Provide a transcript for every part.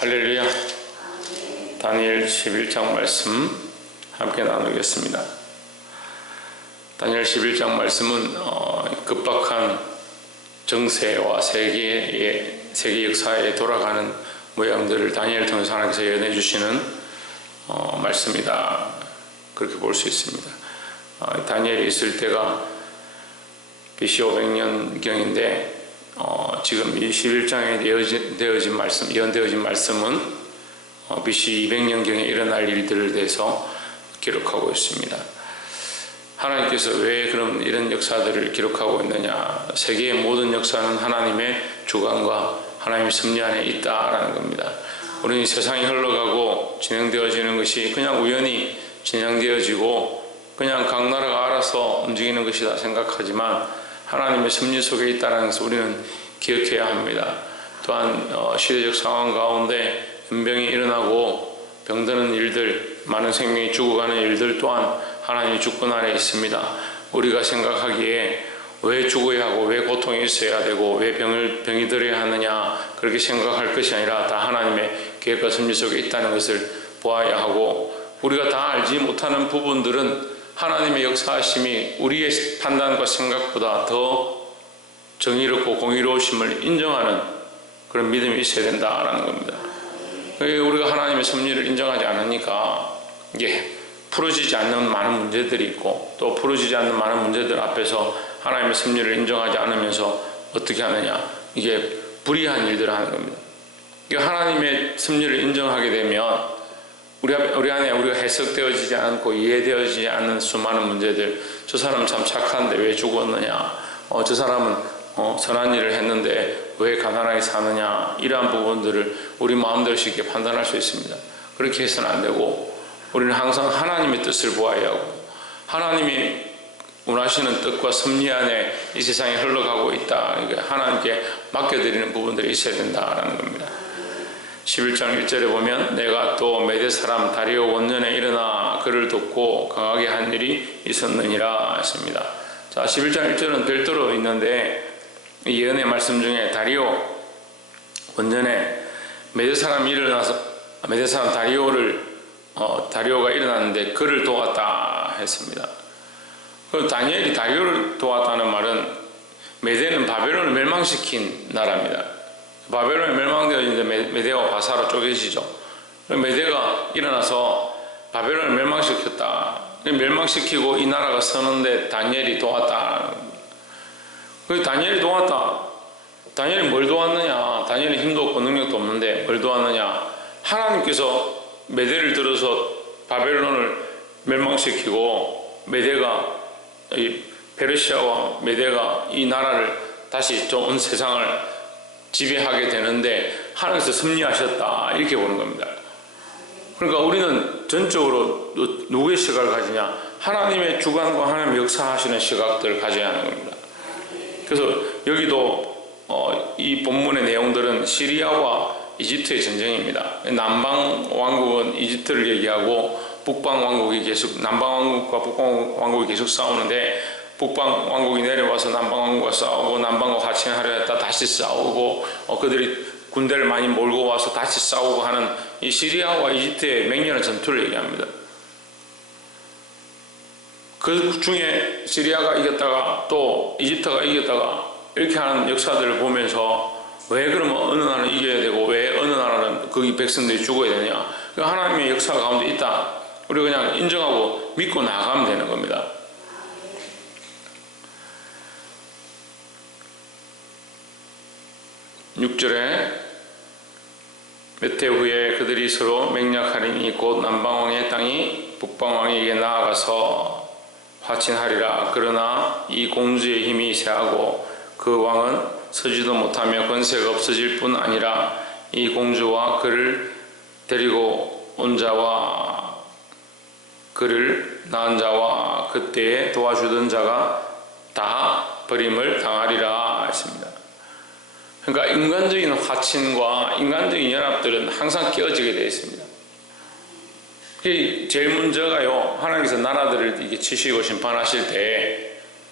할렐루야. 다니엘 11장 말씀 함께 나누겠습니다. 다니엘 11장 말씀은 급박한 정세와 세계 역사에 돌아가는 모양들을 다니엘을 통해서 하나님께서 예언해 주시는 말씀이다, 그렇게 볼 수 있습니다. 다니엘이 있을 때가 BC 500년경인데 지금 이 11장에 예언되어진 말씀은 BC 200년경에 일어날 일들에 대해서 기록하고 있습니다. 하나님께서 왜 그럼 이런 역사들을 기록하고 있느냐? 세계의 모든 역사는 하나님의 주관과 하나님의 섭리 안에 있다라는 겁니다. 우리는 세상이 흘러가고 진행되어지는 것이 그냥 우연히 진행되어지고 그냥 각 나라가 알아서 움직이는 것이다 생각하지만 하나님의 섭리 속에 있다는 것을 우리는 기억해야 합니다. 또한 시대적 상황 가운데 연병이 일어나고 병드는 일들, 많은 생명이 죽어가는 일들 또한 하나님의 주권 아래 있습니다. 우리가 생각하기에 왜 죽어야 하고 왜 고통이 있어야 되고 왜 병이 들어야 하느냐, 그렇게 생각할 것이 아니라 다 하나님의 계획과 섭리 속에 있다는 것을 보아야 하고, 우리가 다 알지 못하는 부분들은 하나님의 역사하심이 우리의 판단과 생각보다 더 정의롭고 공의로우심을 인정하는 그런 믿음이 있어야 된다라는 겁니다. 우리가 하나님의 섭리를 인정하지 않으니까 이게 풀어지지 않는 많은 문제들이 있고, 또 풀어지지 않는 많은 문제들 앞에서 하나님의 섭리를 인정하지 않으면서 어떻게 하느냐, 이게 불의한 일들을 하는 겁니다. 하나님의 섭리를 인정하게 되면 우리 안에 우리가 해석되어지지 않고 이해되어지지 않는 수많은 문제들, 저 사람은 참 착한데 왜 죽었느냐, 저 사람은 선한 일을 했는데 왜 가난하게 사느냐, 이러한 부분들을 우리 마음대로 쉽게 판단할 수 있습니다. 그렇게 해서는 안 되고, 우리는 항상 하나님의 뜻을 보아야 하고, 하나님이 원하시는 뜻과 섭리 안에 이 세상에 흘러가고 있다, 하나님께 맡겨드리는 부분들이 있어야 된다라는 겁니다. 11장 1절에 보면 내가 또 메대 사람 다리오 원년에 일어나 그를 돕고 강하게 한 일이 있었느니라 했습니다. 자, 11장 1절은 별도로 있는데 이 예언의 말씀 중에 다리오 원년에 메대 사람이 일어나서 메대 사람 다리오가 일어났는데 그를 도왔다 했습니다. 다니엘이 다리오를 도왔다는 말은 메대는 바벨론을 멸망시킨 나라입니다. 바벨론이 멸망되어지는데 메대와 바사로 쪼개지죠. 메대가 일어나서 바벨론을 멸망시켰다. 멸망시키고 이 나라가 서는데 다니엘이 도왔다. 다니엘이 도왔다. 다니엘이 뭘 도왔느냐? 다니엘이 힘도 없고 능력도 없는데 뭘 도왔느냐? 하나님께서 메대를 들어서 바벨론을 멸망시키고 메대가 페르시아와 메대가 이 나라를 다시 온 세상을 지배하게 되는데 하나님께서 섭리하셨다, 이렇게 보는 겁니다. 그러니까 우리는 전적으로 누구의 시각을 가지냐? 하나님의 주관과 하나님의 역사하시는 시각들을 가져야 하는 겁니다. 그래서 여기도 이 본문의 내용들은 시리아와 이집트의 전쟁입니다. 남방 왕국은 이집트를 얘기하고 북방 왕국이 계속, 남방 왕국과 북방 왕국이 계속 싸우는데 북방 왕국이 내려와서 남방 왕국과 싸우고 남방과 화친하려 했다 다시 싸우고 그들이 군대를 많이 몰고 와서 다시 싸우고 하는 이 시리아와 이집트의 맹렬한 전투를 얘기합니다. 그 중에 시리아가 이겼다가 또 이집트가 이겼다가 이렇게 하는 역사들을 보면서 왜 그러면 어느 나라는 이겨야 되고 왜 어느 나라는 거기 백성들이 죽어야 되냐, 하나님의 역사 가운데 있다, 우리가 그냥 인정하고 믿고 나가면 되는 겁니다. 6절에 몇 해 후에 그들이 서로 맹약하리니 곧 남방왕의 땅이 북방왕에게 나아가서 화친하리라. 그러나 이 공주의 힘이 세하고 그 왕은 서지도 못하며 권세가 없어질 뿐 아니라 이 공주와 그를 데리고 온 자와 그를 낳은 자와 그때에 도와주던 자가 다 버림을 당하리라 했습니다. 그러니까 인간적인 화친과 인간적인 연합들은 항상 깨어지게 되어 있습니다. 제일 문제가요, 하나님께서 나라들을 이게 치시고 심판하실 때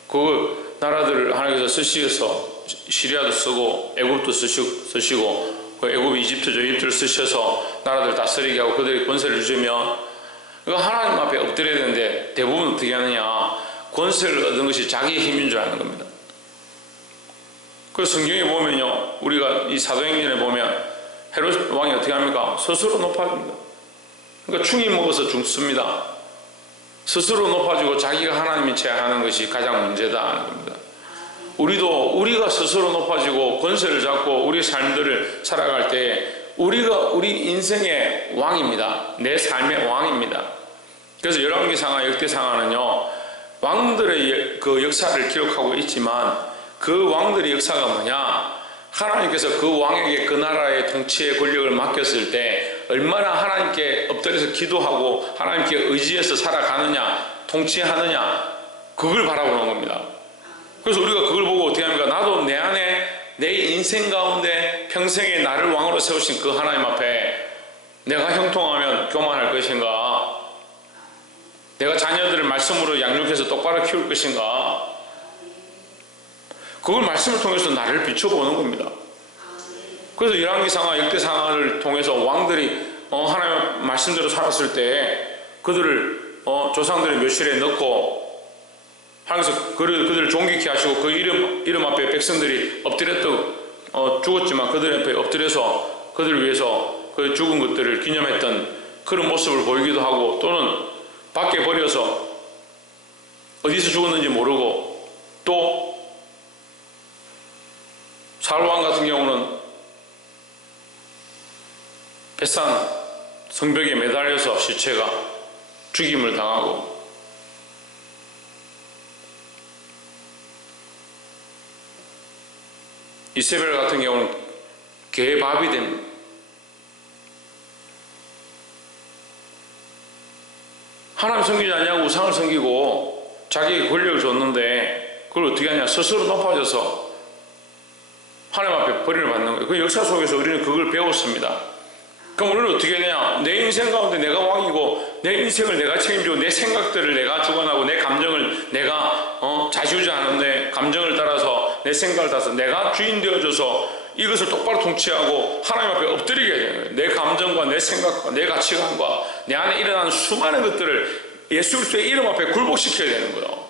그 나라들을 하나님께서 쓰시어서 시리아도 쓰고 애굽도 쓰시고 그 애굽 이집트죠. 이집트를 쓰셔서 나라들 다스리게 하고 그들의 권세를 주시면 이거 하나님 앞에 엎드려야 되는데 대부분 어떻게 하느냐, 권세를 얻은 것이 자기의 힘인 줄 아는 겁니다. 그래서 성경에 보면요, 우리가 이 사도행전에 보면 헤롯 왕이 어떻게 합니까? 스스로 높아집니다. 그러니까 충이 먹어서 죽습니다. 스스로 높아지고 자기가 하나님이 제한하는 것이 가장 문제다 하는 겁니다. 우리가 스스로 높아지고 권세를 잡고 우리 삶들을 살아갈 때 우리가 우리 인생의 왕입니다. 내 삶의 왕입니다. 그래서 열왕기상하, 역대상하는요, 왕들의 그 역사를 기록하고 있지만 그 왕들의 역사가 뭐냐, 하나님께서 그 왕에게 그 나라의 통치의 권력을 맡겼을 때 얼마나 하나님께 엎드려서 기도하고 하나님께 의지해서 살아가느냐, 통치하느냐, 그걸 바라보는 겁니다. 그래서 우리가 그걸 보고 어떻게 합니까? 나도 내 안에 내 인생 가운데 평생에 나를 왕으로 세우신 그 하나님 앞에 내가 형통하면 교만할 것인가, 내가 자녀들을 말씀으로 양육해서 똑바로 키울 것인가, 그걸 말씀을 통해서 나를 비춰보는 겁니다. 그래서 열왕기상하, 역대상하를 통해서 왕들이 하나님의 말씀대로 살았을 때 그들을 조상들의 묘실에 넣고 하나님께서 그들을 존귀케 하시고 그 이름 앞에 백성들이 엎드렸던 죽었지만 그들 앞에 엎드려서 그들을 위해서 그 죽은 것들을 기념했던 그런 모습을 보이기도 하고, 또는 밖에 버려서 어디서 죽었는지 모르고, 또 사울왕 같은 경우는 벳산 성벽에 매달려서 시체가 죽임을 당하고, 이세벨 같은 경우는 개밥이 됩니다. 하나님 섬기지 않냐고 우상을 섬기고 자기의 권력을 줬는데 그걸 어떻게 하냐, 스스로 높아져서 하나님 앞에 벌을 받는 거예요. 그 역사 속에서 우리는 그걸 배웠습니다. 그럼 우리는 어떻게 되냐, 내 인생 가운데 내가 왕이고 내 인생을 내가 책임지고 내 생각들을 내가 주관하고 내 감정을 내가 좌지우지하는 내 감정을 따라서 내 생각을 따라서 내가 주인 되어줘서 이것을 똑바로 통치하고 하나님 앞에 엎드리게 되는 거예요. 내 감정과 내 생각과 내 가치관과 내 안에 일어나는 수많은 것들을 예수 그리스도의 이름 앞에 굴복시켜야 되는 거예요.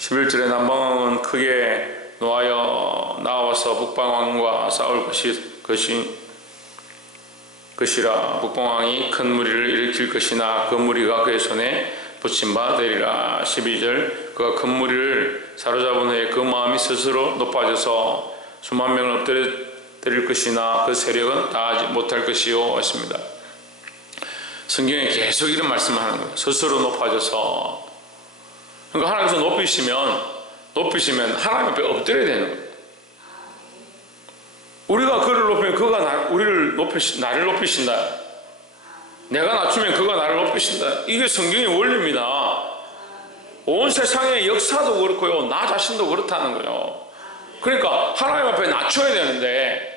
11절에 남방왕은 크게 노하여 나와서 북방왕과 싸울 것이라. 북방왕이 큰 무리를 일으킬 것이나 그 무리가 그의 손에 붙임 바 되리라. 12절, 그가 큰 무리를 사로잡은 후에 그 마음이 스스로 높아져서 수만 명을 엎드릴 것이나 그 세력은 다하지 못할 것이요 했습니다. 성경에 계속 이런 말씀을 하는 거예요. 스스로 높아져서. 그러니까 하나님께서 높이시면 하나님 앞에 엎드려야 되는 거예요. 우리가 그를 높이면 그가 나를 높이신다. 내가 낮추면 그가 나를 높이신다. 이게 성경의 원리입니다. 온 세상의 역사도 그렇고요, 나 자신도 그렇다는 거예요. 그러니까 하나님 앞에 낮춰야 되는데,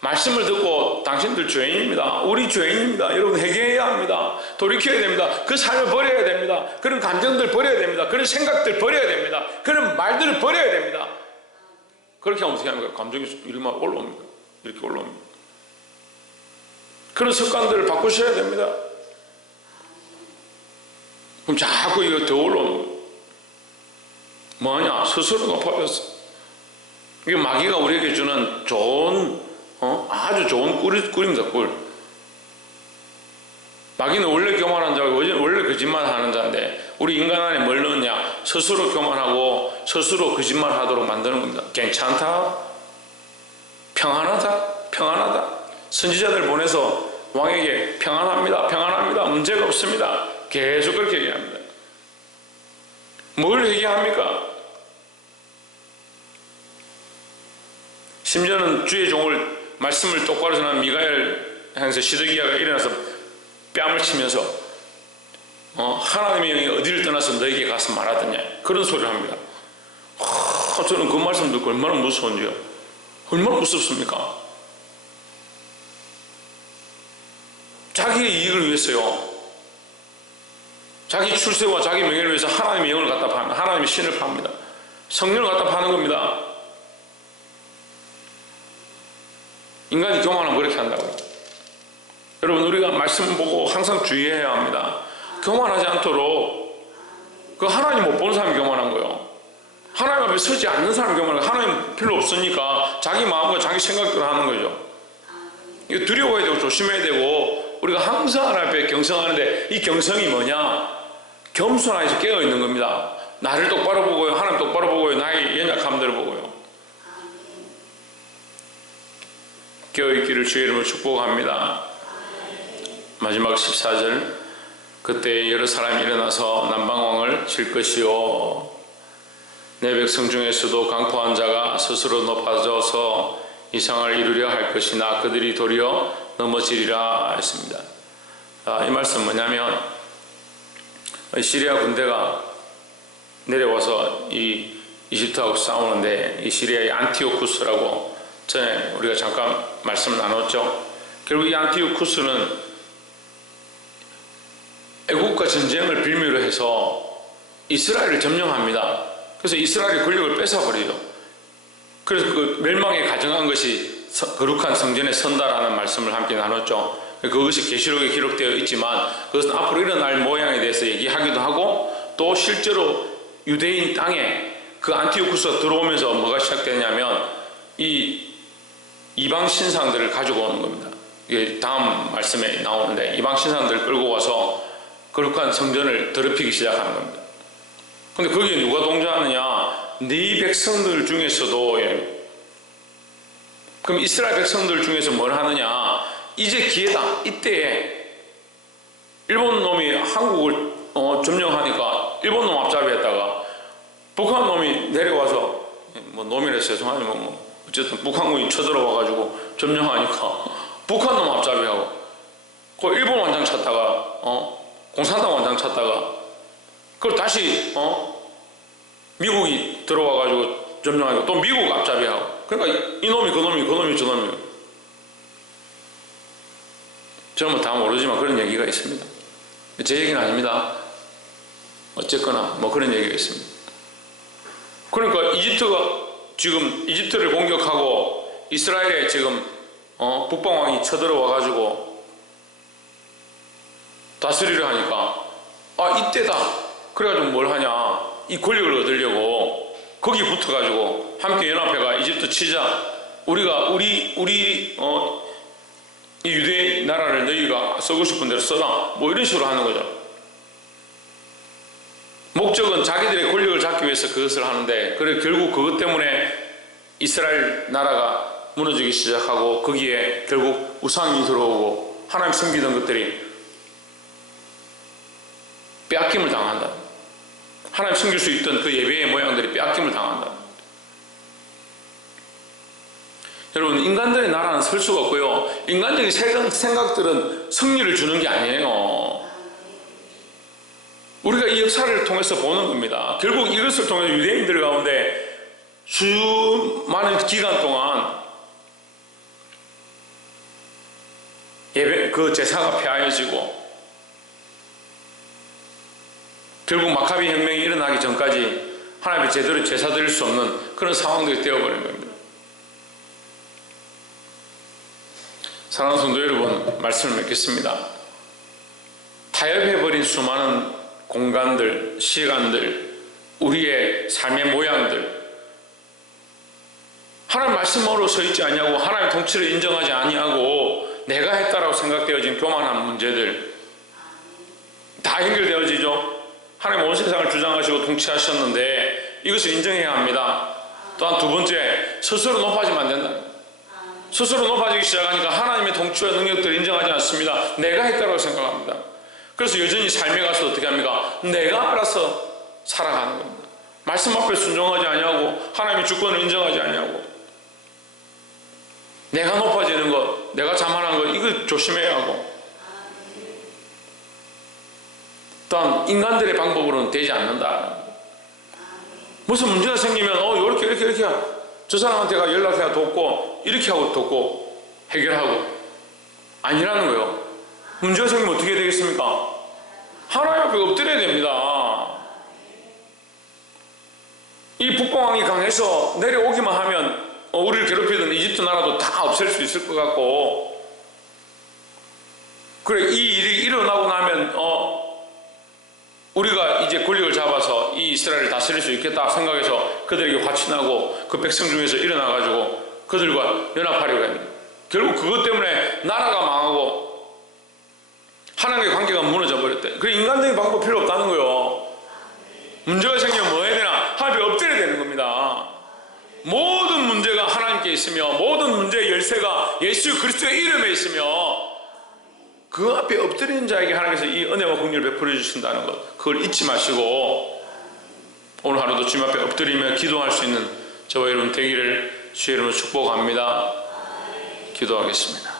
말씀을 듣고 당신들 죄인입니다, 우리 죄인입니다, 여러분 회개해야 합니다, 돌이켜야 됩니다, 그 삶을 버려야 됩니다, 그런 감정들 버려야 됩니다, 그런 생각들 버려야 됩니다, 그런 말들을 버려야 됩니다. 그렇게 하면 어떻게 합니까? 감정이 이렇게 올라옵니다. 이렇게 올라옵니다. 그런 습관들을 바꾸셔야 됩니다. 그럼 자꾸 이거 더 올라오는 거예요. 뭐냐? 스스로 높아졌어. 이게 마귀가 우리에게 주는 좋은, 아주 좋은 꿀입니다, 꿀. 마귀는 원래 교만한 자고 원래 거짓말 하는 자인데, 우리 인간 안에 뭘 넣었냐? 스스로 교만하고 스스로 거짓말 하도록 만드는 겁니다. 괜찮다? 평안하다? 선지자들 보내서 왕에게 평안합니다, 문제가 없습니다, 계속 그렇게 얘기합니다. 뭘 얘기합니까? 심지어는 주의 종을 말씀을 똑바로 전하는 미가엘 향해서 시드기야가 일어나서 뺨을 치면서 하나님의 영이 어디를 떠나서 너에게 가서 말하더냐, 그런 소리를 합니다. 저는 그 말씀 듣고 얼마나 무서운지요. 얼마나 무섭습니까? 자기의 이익을 위해서요, 자기 출세와 자기 명예를 위해서 하나님의 영을 갖다 팝니다. 하나님의 신을 팝니다. 성령을 갖다 파는 겁니다. 인간이 교만하면 그렇게 한다고요. 여러분, 우리가 말씀 보고 항상 주의해야 합니다. 교만하지 않도록. 그 하나님 못 보는 사람이 교만한 거예요. 하나님 앞에 서지 않는 사람이 교만한 거예요. 하나님 필요 없으니까 자기 마음과 자기 생각대로 하는 거죠. 이거 두려워해야 되고 조심해야 되고, 우리가 항상 하나님 앞에 경성하는데, 이 경성이 뭐냐? 겸손하게 깨어 있는 겁니다. 나를 똑바로 보고요, 하나님 똑바로 보고요, 나의 연약함들을 보고요. 깨어 있기를 주의 이름으로 축복합니다. 마지막 14절. 그때 여러 사람이 일어나서 남방왕을 칠 것이요, 내 백성 중에서도 강포한 자가 스스로 높아져서 이상을 이루려 할 것이나 그들이 도리어 넘어지리라 했습니다. 이 말씀 뭐냐면, 시리아 군대가 내려와서 이 이집트하고 싸우는데, 이 시리아의 안티오쿠스라고 전에 우리가 잠깐 말씀을 나눴죠. 결국 이 안티오쿠스는 애국과 전쟁을 빌미로 해서 이스라엘을 점령합니다. 그래서 이스라엘의 권력을 뺏어버려요. 그래서 그 멸망에 가정한 것이 거룩한 성전에 선다라는 말씀을 함께 나눴죠. 그것이 계시록에 기록되어 있지만 그것은 앞으로 일어날 모양에 대해서 얘기하기도 하고, 또 실제로 유대인 땅에 그 안티오쿠스가 들어오면서 뭐가 시작되냐면 이 이방 신상들을 가지고 오는 겁니다. 이게 다음 말씀에 나오는데, 이방 신상들을 끌고 와서 거룩한 성전을 더럽히기 시작하는 겁니다. 근데 거기에 누가 동조하느냐? 네 백성들 중에서도. 그럼 이스라엘 백성들 중에서 뭘 하느냐? 이제 기회다. 이때에 일본 놈이 한국을 점령하니까 일본 놈 앞잡이 했다가 북한 놈이 내려와서, 뭐 놈이라 죄송하지만 뭐 어쨌든 북한군이 쳐들어와가지고 점령하니까 북한 놈 앞잡이하고, 그 일본 완장 찾다가 공산당 완장 찾다가 그걸 다시 미국이 들어와가지고 점령하고 또 미국 앞잡이하고, 그러니까 이놈이 그놈이 그놈이 저놈이. 저는 뭐 다 모르지만 그런 얘기가 있습니다. 제 얘기는 아닙니다. 어쨌거나 뭐 그런 얘기가 있습니다. 그러니까 이집트가 지금 이집트를 공격하고 이스라엘에 지금 북방왕이 쳐들어와가지고 다스리려 하니까 이때다. 그래가지고 뭘 하냐, 이 권력을 얻으려고 거기 붙어가지고 함께 연합해가 이집트 치자. 우리가 우리 이 유대 나라를 너희가 쓰고 싶은 대로 써라. 뭐 이런 식으로 하는 거죠. 목적은 자기들의 권력을 잡기 위해서 그것을 하는데, 그래 결국 그것 때문에 이스라엘 나라가 무너지기 시작하고, 거기에 결국 우상이 들어오고 하나님 섬기던 것들이 빼앗김을 당한다. 하나님 섬길 수 있던 그 예배의 모양들이 빼앗김을 당한다. 여러분, 인간들의 나라는 설 수가 없고요, 인간적인 생각들은 승리를 주는 게 아니에요. 우리가 이 역사를 통해서 보는 겁니다. 결국 이것을 통해서 유대인들 가운데 수많은 기간 동안 예배, 그 제사가 폐하여지고, 결국 마카비 혁명이 일어나기 전까지 하나님께 제대로 제사 드릴 수 없는 그런 상황들이 되어버린 겁니다. 사랑하는 성도 여러분, 말씀을 맺겠습니다. 타협해버린 수많은 공간들, 시간들, 우리의 삶의 모양들, 하나님 말씀으로 서 있지 아니하고 하나님의 통치를 인정하지 아니하고 내가 했다라고 생각되어진 교만한 문제들 다 해결되어지죠. 하나님 온 세상을 주장하시고 통치하셨는데 이것을 인정해야 합니다. 또한 두 번째, 스스로 높아지면 안 된다. 스스로 높아지기 시작하니까 하나님의 통치와 능력들을 인정하지 않습니다. 내가 했다고 생각합니다. 그래서 여전히 삶에 가서 어떻게 합니까? 내가 알아서 살아가는 겁니다. 말씀 앞에 순종하지 아니하고 하나님의 주권을 인정하지 아니하고, 내가 높아지는 것, 내가 자만한 것, 이거 조심해야 하고, 또한 인간들의 방법으로는 되지 않는다. 무슨 문제가 생기면 이렇게 저 사람한테가 연락해야 돕고, 이렇게 하고 돕고 해결하고, 아니라는 거예요. 문제가 생기면 어떻게 되겠습니까? 하나님 앞에 엎드려야 됩니다. 이 북방왕이 강해서 내려오기만 하면 우리를 괴롭히던 이집트 나라도 다 없앨 수 있을 것 같고, 그래 이 일이 일어나고 나면 우리가 이제 권력을 잡아서 이 이스라엘을 다스릴 수 있겠다 생각해서 그들에게 화친하고 그 백성 중에서 일어나가지고 그들과 연합하려고 합니다. 결국 그것 때문에 나라가 망하고 하나님과의 관계가 무너져 버렸대. 그 인간적인 방법 필요 없다는 거요. 문제가 생기면 뭐 해야 되나? 하나님 앞에 엎드려야 되는 겁니다. 모든 문제가 하나님께 있으며 모든 문제의 열쇠가 예수 그리스도의 이름에 있으며 그 앞에 엎드리는 자에게 하나님께서 이 은혜와 긍휼을 베풀어 주신다는 것, 그걸 잊지 마시고 오늘 하루도 주님 앞에 엎드리며 기도할 수 있는 저와 여러분 되기를 주의 이름으로 축복합니다. 기도하겠습니다.